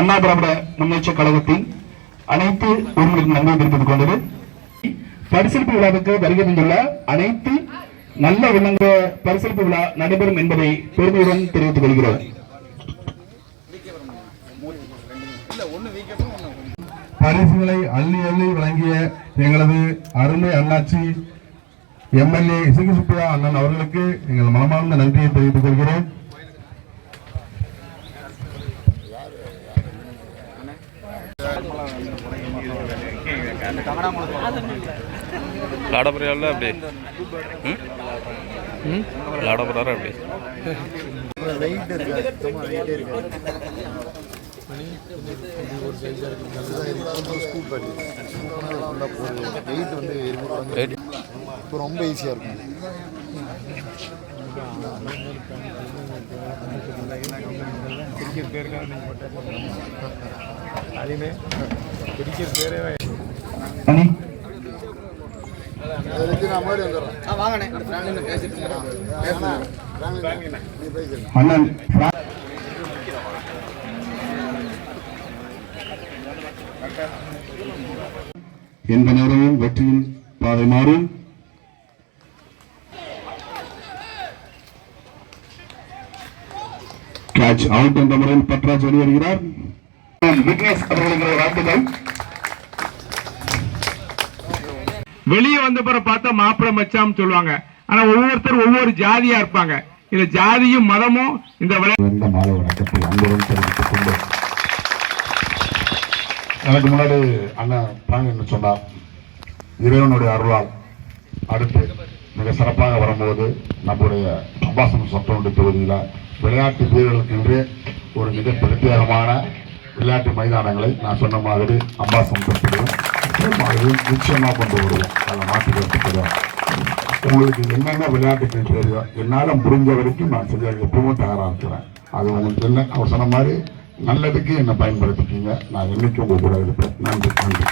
அண்ணா திராவிட முன்னேற்ற கழகத்தின் அனைத்து உறுப்பினர்களும் நன்மை தெரிவித்துக் கொண்டது. பரிசளிப்பு விழாவுக்கு வருகை தந்துள்ள அனைத்து நல்ல உள்ளங்க பரிசளிப்பு விழா நடைபெறும் என்பதை பெருமையுடன் தெரிவித்துக் கொள்கிறோம். பரிசுகளை அள்ளி அள்ளி வழங்கிய எங்களது அருமை அண்ணாச்சி எம்எல்ஏ சிங்கசுப்பையா அண்ணன் அவர்களுக்கு எங்கள் மனமார்ந்த நன்றியை தெரிவித்துக் கொள்கிறோம். லாடபுரியால அப்படி லாடபுராரா அப்படி இப்போ ரொம்ப ஈஸியாக இருக்கும். கிரிக்கெட் பேருக்காக அதுவுமே கிரிக்கெட் பேரே அண்ணன் எந்த நேரமும் வெற்றியின் பாதை மாறும். கேட்ச் அவுட் என்ற முறையில் பட்ராஜ் வெளியேறுகிறார். விக்னேஷ் அவர்களுக்கு வாழ்த்துக்கள். வெளியே வந்த பிறகு பார்த்தா மாப்பிள மச்சாம் சொல்லுவாங்க. ஆனா ஒவ்வொருத்தரும் ஒவ்வொரு ஜாதியா இருப்பாங்க. இந்த ஜாதியும் மதமும் இந்த மாலை வணக்கத்தை அன்புடன் தெரிவித்துக் கொண்டு எனக்கு முன்னாடி அண்ணன் தாங்க என்ன சொன்னார், இறைவனுடைய அருளால் அடுத்து மிக சிறப்பாக வரும்போது நம்முடைய அம்பாசனம் சட்டமன்ற தொகுதியில் விளையாட்டு வீரர்களுக்கு என்று ஒரு மிக பிரத்யேகமான விளையாட்டு மைதானங்களை நான் சொன்ன மாதிரி அம்பாசனம் நிச்சயமாக கொண்டு வருவோம். அதில் மாற்றி கருத்துக்கிறோம். உங்களுக்கு என்னென்ன விளையாட்டுகள் தெரியும், என்னால் முடிஞ்ச வரைக்கும் நான் செய்ய எப்பவும் தயாராக இருக்கிறேன். அது உங்களுக்கு என்ன அவர் சொன்ன மாதிரி நல்லதுக்கு என்ன பயன்படுத்திக்கிங்க. நான் என்னைக்கும் உங்க கூட இருப்பேன். நன்றி நன்றி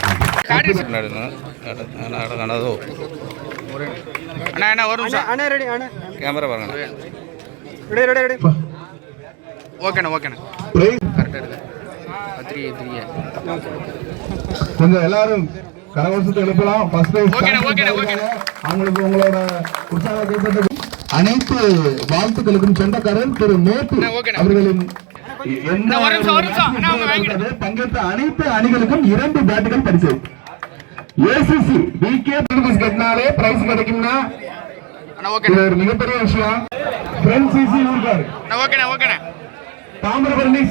கேமரா பாருங்க. கொஞ்சம் எல்லாரும் கரகோஷத்தை எழுப்பலாம். அவங்களுக்கு உங்களோட உற்சாக அனைத்து வாழ்த்துக்களுக்கும் சொந்தக்காரர் திரு மேற்கு அவர்களின் பங்கேற்ற அனைத்து அணிகளுக்கும் 2 பேட்டுகள் பரிசு. ஏசிசி பிகே பிரிவிஸ் கட்டினாலே பிரைஸ் கிடைக்கும்னா இது ஒரு மிகப்பெரிய விஷயம். ஃப்ரெண்ட் சிசி ஊர்கார் ஓகேண்ணா ஓகேண்ணா தாமிரபரணி